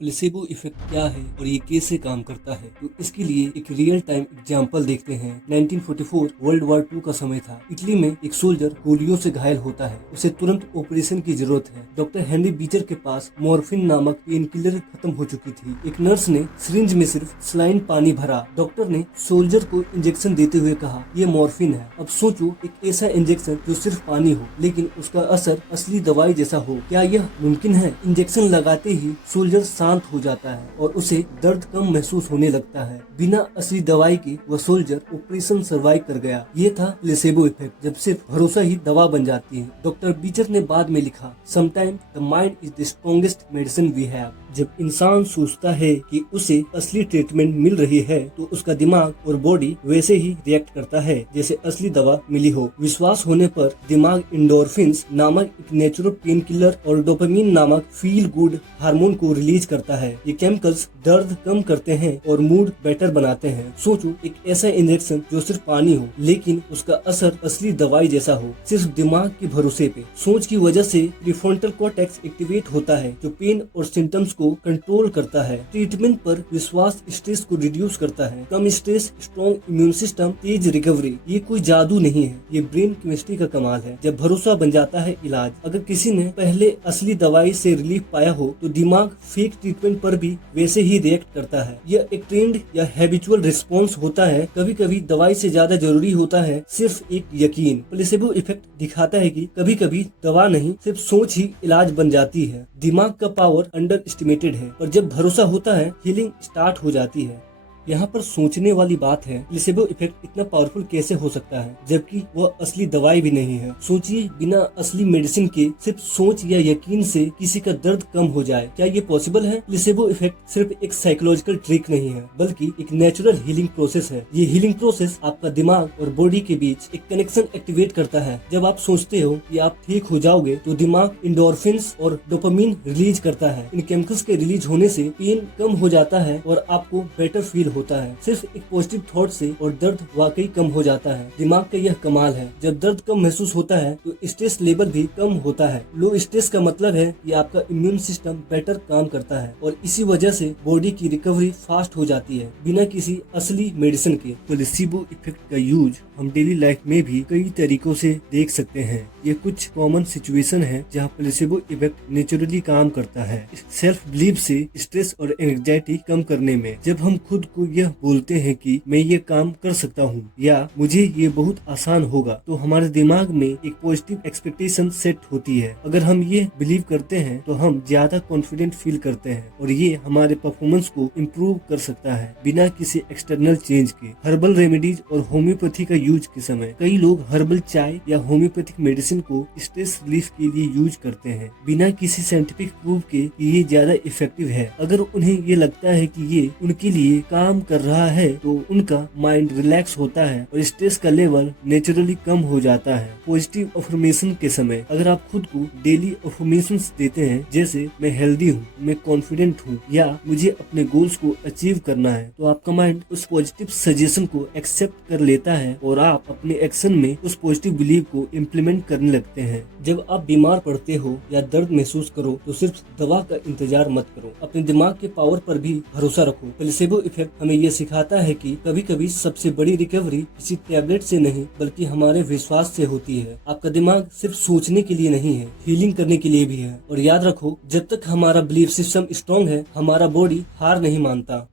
Placebo effect क्या है और ये कैसे काम करता है, तो इसके लिए एक रियल टाइम एग्जांपल देखते हैं। 1944 वर्ल्ड वॉर 2 का समय था। इटली में एक सोल्जर गोलियों से घायल होता है। उसे तुरंत ऑपरेशन की जरूरत है। डॉक्टर हेनरी बीचर के पास मॉर्फिन नामक पेन किलर खत्म हो चुकी थी। एक नर्स ने सिरिंज में सिर्फ सलाइन पानी भरा। डॉक्टर ने सोल्जर को इंजेक्शन देते हुए कहा, ये मॉर्फिन है। अब सोचो, एक ऐसा इंजेक्शन जो सिर्फ पानी हो लेकिन उसका असर असली दवाई जैसा हो। क्या यह मुमकिन है? इंजेक्शन लगाते ही सोल्जर शांत हो जाता है और उसे दर्द कम महसूस होने लगता है। बिना असली दवाई के वह सोल्जर ऑपरेशन सर्वाइव कर गया। ये था प्लेसेबो इफेक्ट, जब सिर्फ भरोसा ही दवा बन जाती है। डॉक्टर बीचर ने बाद में लिखा, sometime the mind is the strongest medicine we have. जब इंसान सोचता है कि उसे असली ट्रीटमेंट मिल रही है तो उसका दिमाग और बॉडी वैसे ही रिएक्ट करता है जैसे असली दवा मिली हो। विश्वास होने पर दिमाग एंडोर्फिन्स नामक एक नेचुरल पेन किलर और डोपामिन नामक फील गुड हार्मोन को रिलीज करता है। ये केमिकल्स दर्द कम करते हैं और मूड बेटर बनाते हैं। सोचो, एक ऐसा इंजेक्शन जो सिर्फ पानी हो लेकिन उसका असर असली दवाई जैसा हो, सिर्फ दिमाग के भरोसे पे। सोच की वजह से प्रीफ्रंटल कॉर्टेक्स एक्टिवेट होता है जो पेन और सिम्टम्स को कंट्रोल करता है। ट्रीटमेंट पर विश्वास स्ट्रेस को रिड्यूस करता है। कम स्ट्रेस, स्ट्रॉन्ग इम्यून सिस्टम, तेज रिकवरी। ये कोई जादू नहीं है, ये ब्रेन केमिस्ट्री का कमाल है। जब भरोसा बन जाता है इलाज। अगर किसी ने पहले असली दवाई से रिलीफ पाया हो तो दिमाग फेक ट्रीटमेंट पर भी वैसे ही रिएक्ट करता है। यह एक ट्रेंड या हैबिचुअल रिस्पॉन्स होता है। कभी कभी दवाई से ज्यादा जरूरी होता है सिर्फ एक यकीन। प्लेसेबो इफेक्ट दिखाता है कि कभी कभी दवा नहीं, सिर्फ सोच ही इलाज बन जाती है। दिमाग का पावर अंडर एस्टिमेटेड है, पर जब भरोसा होता है हीलिंग स्टार्ट हो जाती है। यहाँ पर सोचने वाली बात है, प्लेसेबो इफेक्ट इतना पावरफुल कैसे हो सकता है जबकि वह असली दवाई भी नहीं है। सोचिए, बिना असली मेडिसिन के सिर्फ सोच या यकीन से किसी का दर्द कम हो जाए। क्या ये पॉसिबल है? प्लेसेबो इफेक्ट सिर्फ एक साइकोलॉजिकल ट्रिक नहीं है बल्कि एक नेचुरल हीलिंग प्रोसेस है। ये हीलिंग प्रोसेस आपका दिमाग और बॉडी के बीच एक कनेक्शन एक्टिवेट करता है। जब आप सोचते हो कि आप ठीक हो जाओगे तो दिमाग एंडोर्फिन्स और डोपामिन रिलीज करता है। इन केमिकल्स के रिलीज होने से पेन कम हो जाता है और आपको बेटर फील होता है। सिर्फ एक पॉजिटिव थॉट से और दर्द वाकई कम हो जाता है। दिमाग का यह कमाल है। जब दर्द कम महसूस होता है तो स्ट्रेस लेवल भी कम होता है। लो स्ट्रेस का मतलब है कि आपका इम्यून सिस्टम बेटर काम करता है और इसी वजह से बॉडी की रिकवरी फास्ट हो जाती है बिना किसी असली मेडिसिन के। प्लेसेबो इफेक्ट का यूज हम डेली लाइफ में भी कई तरीकों से देख सकते हैं। ये कुछ कॉमन सिचुएशन है जहाँ प्लेसेबो इफेक्ट नेचुरली काम करता है। सेल्फ बिलीव से स्ट्रेस और एंजाइटी कम करने में। जब हम खुद को यह बोलते हैं कि मैं ये काम कर सकता हूँ या मुझे ये बहुत आसान होगा, तो हमारे दिमाग में एक पॉजिटिव एक्सपेक्टेशन सेट होती है। अगर हम ये बिलीव करते हैं तो हम ज्यादा कॉन्फिडेंट फील करते हैं और ये हमारे परफॉर्मेंस को इम्प्रूव कर सकता है बिना किसी एक्सटर्नल चेंज के। हर्बल रेमेडीज और होम्योपैथी का यूज के समय कई लोग हर्बल चाय या होम्योपैथिक मेडिसिन को स्ट्रेस रिलीफ के लिए यूज करते हैं बिना किसी साइंटिफिक प्रूफ के कि ये ज्यादा इफेक्टिव है। अगर उन्हें ये लगता है कि ये उनके लिए काम कर रहा है तो उनका माइंड रिलैक्स होता है और स्ट्रेस का लेवल नेचुरली कम हो जाता है। पॉजिटिव अफर्मेशन के समय अगर आप खुद को डेली अफर्मेशंस देते हैं जैसे मैं हेल्दी हूँ, मैं कॉन्फिडेंट हूँ या मुझे अपने गोल्स को अचीव करना है, तो आपका माइंड उस पॉजिटिव सजेशन को एक्सेप्ट कर लेता है और आप अपने एक्शन में उस पॉजिटिव बिलीव को इम्प्लीमेंट करने लगते हैं। जब आप बीमार पड़ते हो या दर्द महसूस करो तो सिर्फ दवा का इंतजार मत करो, अपने दिमाग के पावर पर भी भरोसा रखो। प्लेसेबो इफेक्ट हमें ये सिखाता है कि कभी कभी सबसे बड़ी रिकवरी किसी टैबलेट से नहीं बल्कि हमारे विश्वास से होती है। आपका दिमाग सिर्फ सोचने के लिए नहीं है, हीलिंग करने के लिए भी है। और याद रखो, जब तक हमारा बिलीफ सिस्टम स्ट्रॉन्ग है, हमारा बॉडी हार नहीं मानता।